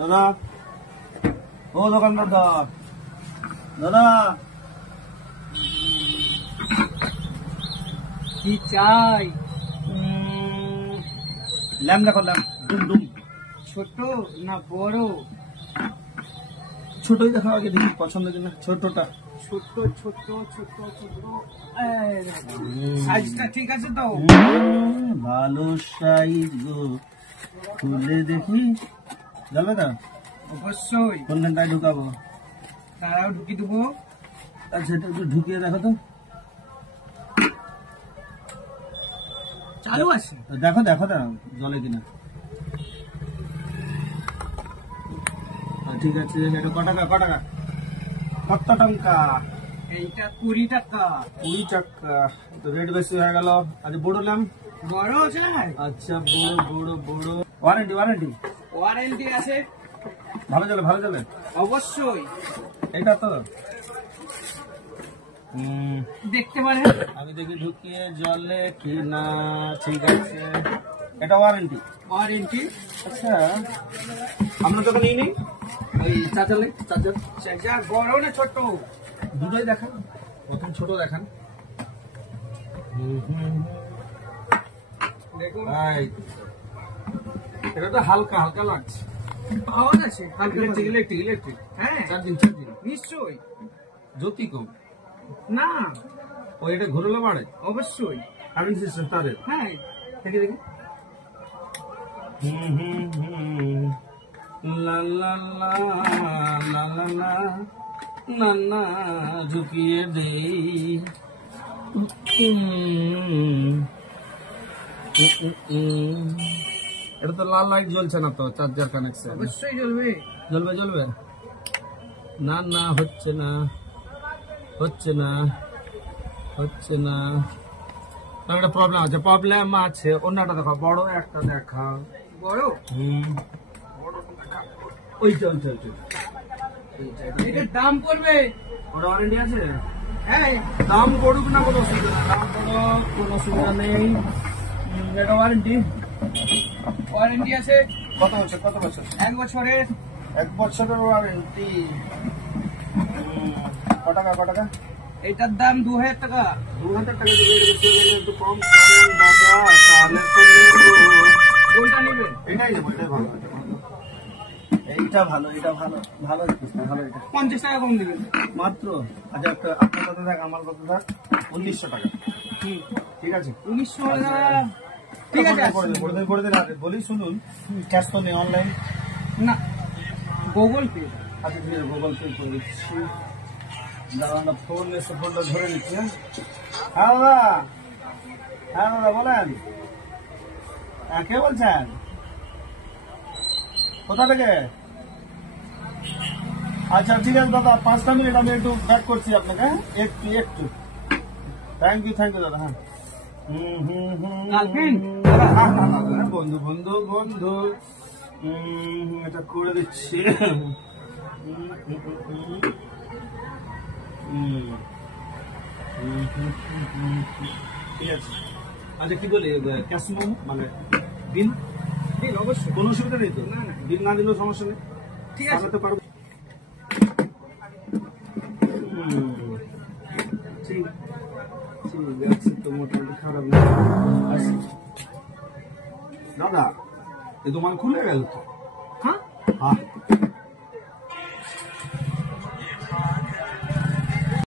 দাদা, ও দোকানদার দাদা, কি চাই? ল্যাম দেখো, ল্যাম ডুম। ছোট না বড়? ছোটই দেখো আগে, দেখি পছন্দ কিনা। ছোটটা। ছোট ছোট ছোট ছোট। সাইজটা ঠিক আছে তো? ভালো সাইজ গো, খুলে দেখি। যাবে না? অবশ্যই। কোনখানটায় ঢুকাবো? তারাও ঢুকিয়ে দেবো। আচ্ছা, এটা একটু ঢুকিয়ে দেখো তো। চালু আছে? দেখো দেখো না জলে কিনা। ঠিক আছে। এটা কত টাকা? কত টাকা? এইটা 20 টাকা। 20 টাকা তো রেট বেশি হয়ে গেল। আচ্ছা, বড় ল্যাম? বড় আছে না? আচ্ছা, বড়। ওয়ারেন্টি? ওয়ারেন্টি আছে। ভালো চলে? অবশ্যই। এটা তো দেখতে পারেন। আমি দেখি ঢুকিয়ে জলে কি না। ঠিক আছে, এটা ওয়ারেন্টি? আচ্ছা, আমরা তো নিই নেই। ওই চার্জার বড় না ছোট? দুটোই দেখান। প্রথম ছোট দেখান। দেখুন, এটা তো হালকা লাগছে। আওয়াজ আছে হালকা। ইলেকট্রিক। হ্যাঁ, চার্জিং নিশ্চয়ই। জ্যোতি কম না, ও এটা ঘুরলে মারে। অবশ্যই। কারেন্ট সিস্টেম তাদের। হ্যাঁ, দেখি লা লা লা লা লা লা না না ঢুকিয়ে দেই। এটা তো লাল লাইট জ্বলছে না তো, চার্জার কানেকশন। অবশ্যই জ্বলবে। না হচ্ছে না। একটা প্রবলেম আছে। অন্যটা দেখো, বড় একটা দেখা। বড়? ওইটা। এটার দাম পড়বে। ওটা ওয়ারেন্টি আছে? হ্যাঁ, দাম পড়ুক না, কোনো অসুবিধা নেই। এটা ওয়ারেন্টি আছে। কত বছর? 1 বছরের। 1 বছরের ওয়ারেন্টি। কত টাকা? এটার দাম 2000 টাকা। 2000 টাকা দিলে একটু কম করেন দাদা, তাহলে তো নেবো। কোনটা নেবেন? এটাই নেবো, এইটা ভালো। এটা 50 টাকা কম দিবেন মাত্র। আচ্ছা, আপনার কথা থাক, আমার কথা থাক। 1900 টাকা। ঠিক আছে? 1900 টাকা। ঠিক আছে, করে দিন। বলি শুনুন, ক্যাশ তো নেই, অনলাইন না, গুগল পে। আচ্ছা, ঠিক আছে, গুগল পে করে দিচ্ছি। দাদা ফোন এসে, ফোনটা ধরে নিচ্ছি। হ্যাঁ দাদা, বলেন। কে বলছেন? কোথা থেকে? আচ্ছা, ঠিক আছে দাদা, 5টা মিনিট আমি একটু ব্যাক করছি আপনাকে। একটু থ্যাংক ইউ দাদা। হ্যাঁ, বন্ধু এটা করে দিচ্ছি। ঠিক আছে। আচ্ছা, কি বলি, ক্যাশ মানে দিন? অবশ্যই, কোনো অসুবিধা নেই তো? না। দিন না দিলেও সমস্যা নেই। ঠিক আছে, পারবো। ঠিক আছে, তো মোটামুটি খারাপ না। দাদা, এই দোকান খুলে গেল তো? হ্যাঁ,